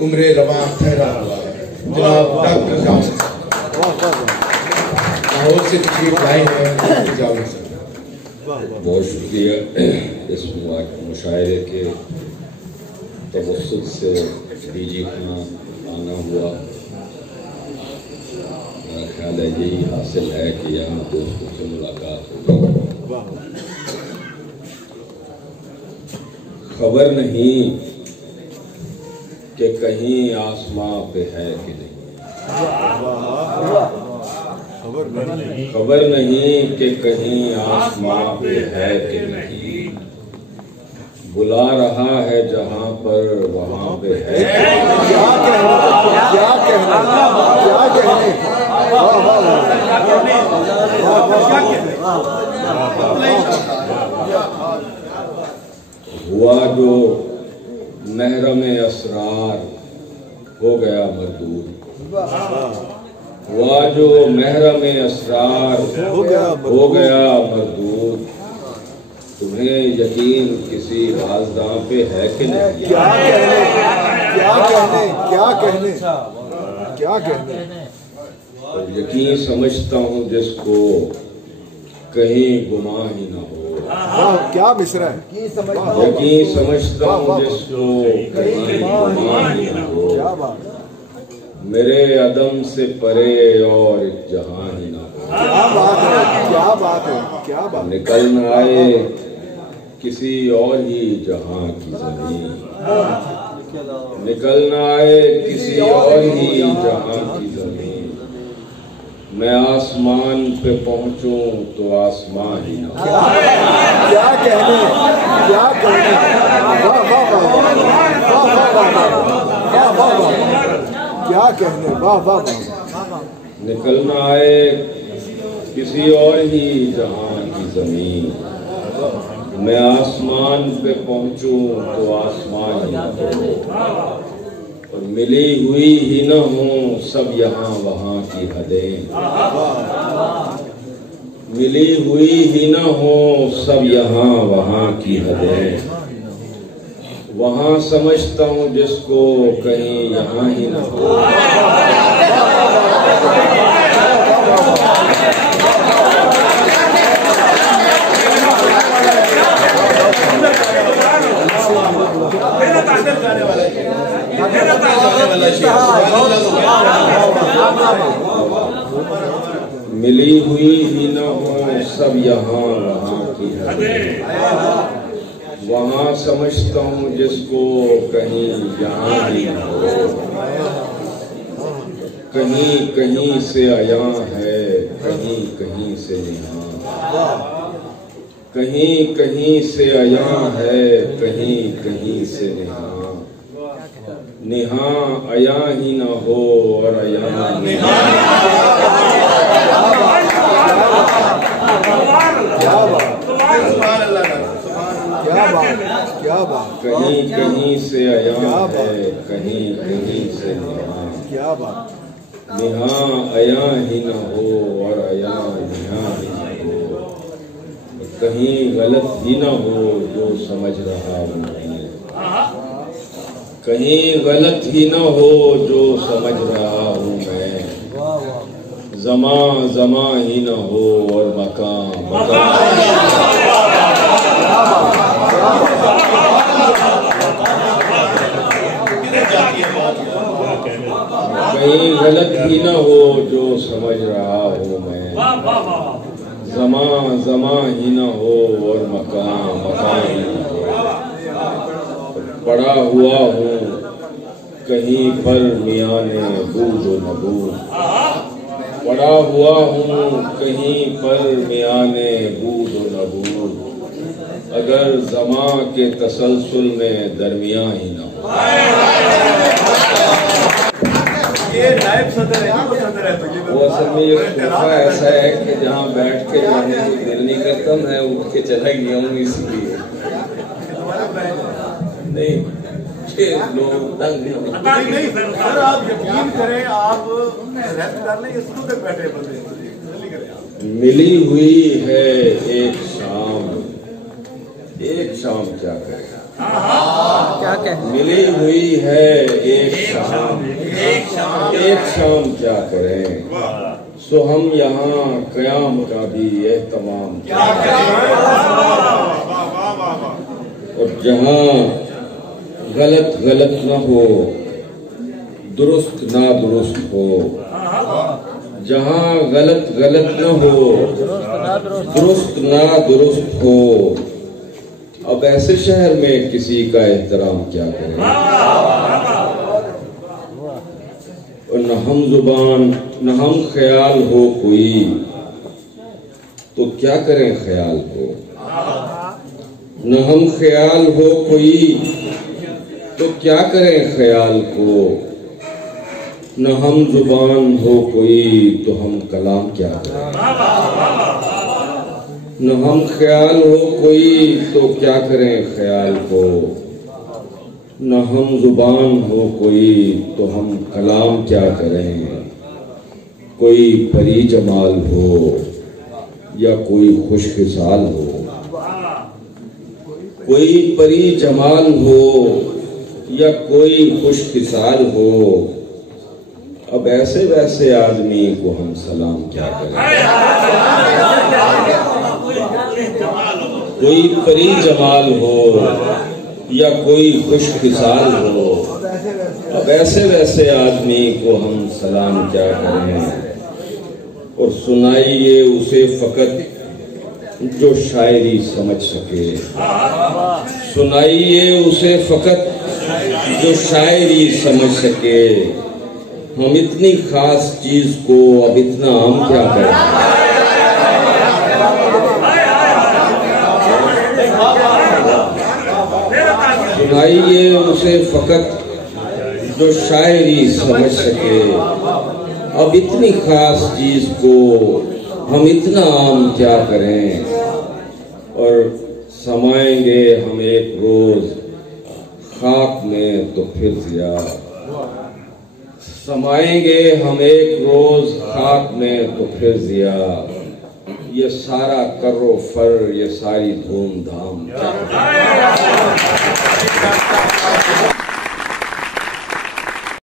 عمر رواں ٹھہرا ہوا ہے جناب ڈاکٹر جاوید صاحب لاہور سے تشریف لائے ہیں جاوید صاحب. بہت شکریہ اس مشاعرے کے توسط سے ڈی جی خانہ آنا ہوا. میرا خیال ہے یہی حاصل ہے کہ یہاں دوستوں سے ملاقات ہوگی. خبر نہیں کہ کہیں آسماں پہ ہے کہ نہیں، خبر نہیں کہ کہیں آسماں پہ ہے کہ نہیں، بلا رہا ہے جہاں پر وہاں پہ ہے. ہوا جو محرم اسرار ہو گیا مردود، ہوا جو محرم اسرار ہو گیا مردود، تمہیں یقین کسی رازداں پہ ہے کہ نہیں؟ کیا کہنے یقین سمجھتا ہوں جس کو کہیں گماں ہی نہ ہو. کیا مصرع ہے. یقین سمجھتا ہوں جس کو کہیں گماں ہی نہ ہو، میرے عدم سے پرے اور ایک جہاں ہی نہ ہو. کیا بات ہے. نکل نہ آئے کسی اور ہی جہاں کی زمین، نکل نہ آئے کسی اور ہی جہاں کی زمین، میں آسمان پہ پہنچوں تو آسمان ہی نہ ہو. کیا کہنے. واہ واہ. نکل نہ آئے کسی اور ہی جہاں کی زمین، میں آسمان پہ پہنچوں تو آسمان ہی نہ ہو، اور ملی ہوئی ہی نہ ہوں سب یہاں وہاں کی حدیں، ملی ہوئی ہی نہ ہوں سب یہاں وہاں کی حدیں، وہاں سمجھتا ہوں جس کو کہیں یہاں ہی نہ ہو. ملی ہوئی ہی نہ ہو سب یہاں وہاں کی حدیں، وہاں سمجھتا ہوں جس کو کہیں یہاں ہی نہ ہو. کہیں کہیں سے عیاں ہے کہیں کہیں سے نہاں، کہیں کہیں سے عیاں ہے کہیں کہیں سے نہاں، نہاں عیاں ہی نہ ہو اور عیاں نہاں. کہیں کہیں سے عیاں ہے کہیں کہیں سے نہاں، نہاں عیاں ہی نہ ہو اور عیاں نہاں ہی نہ ہو، کہیں غلط ہی نہ ہو جو سمجھ رہا ہوں میں، کہیں غلط ہی نہ ہو جو سمجھ رہا ہوں میں، زماں زماں ہی نہ ہو اور مکان مکان. کہیں غلط ہی نہ ہو جو سمجھ رہا ہوں میں، زماں زماں ہی نہ ہو اور مکان مکان ہی نہ ہو، پڑا ہوا ہوں کہیں پر میان بود و نبود، پڑا ہوا ہوں کہیں پر میان بود و نبود، اگر زمان کے تسلسل میں درمیان ہی نہ ہو. یہ نائب صدر ہے. وہ اصل میں یہ صوفہ ایسا ہے کہ جہاں بیٹھ کے جانے کو دل نہیں کرتا، میں اٹھ کے چلا گیا ہوں اس لیے. نہیں لوگ تنگ نہیں سر، آپ یقین کریں، آپ ریسٹ کر لیں، اس کو تک بیٹھے بندے. ملی ہوئی ہے ایک شام کیا کرے، ملی ہوئی ہے ایک شام کیا کریں سو ہم یہاں قیام کا بھی اہتمام کیا کریں اور جہاں غلط نہ ہو درست نادرست ہو جہاں غلط نہ ہو درست نادرست ہو اب ایسے شہر میں کسی کا احترام کیا کریں اور نہ ہم زبان نہ ہم خیال ہو کوئی تو کیا کریں خیال کو نہ ہم خیال ہو کوئی تو کیا کریں خیال کو نہ ہم زبان ہو کوئی تو ہم کلام کیا کریں نہ ہم خیال ہو کوئی تو کیا کریں خیال کو نہ ہم زبان ہو کوئی تو ہم کلام کیا کریں کوئی پری جمال ہو یا کوئی خوش خصال ہو کوئی پری جمال ہو یا کوئی خوش خصال ہو اب ایسے ویسے آدمی کو ہم سلام کیا کریں کوئی پری جمال ہو یا کوئی خوش خصال ہو اب ایسے ویسے آدمی کو ہم سلام کیا کریں اور سنائیے اسے فقط جو شاعری سمجھ سکے سنائیے اسے فقط جو شاعری سمجھ سکے ہم اتنی خاص چیز کو اب اتنا عام کیا کریں سنائیے اسے فقط جو شاعری سمجھ سکے اب اتنی خاص چیز کو ہم اتنا عام کیا کریں اور سمائیں گے ہم ایک روز خاک میں تو پھر ضیاء سمائیں گے ہم ایک روز خاک میں تو پھر ضیاء یہ سارا کر و فر یہ ساری دھوم دھام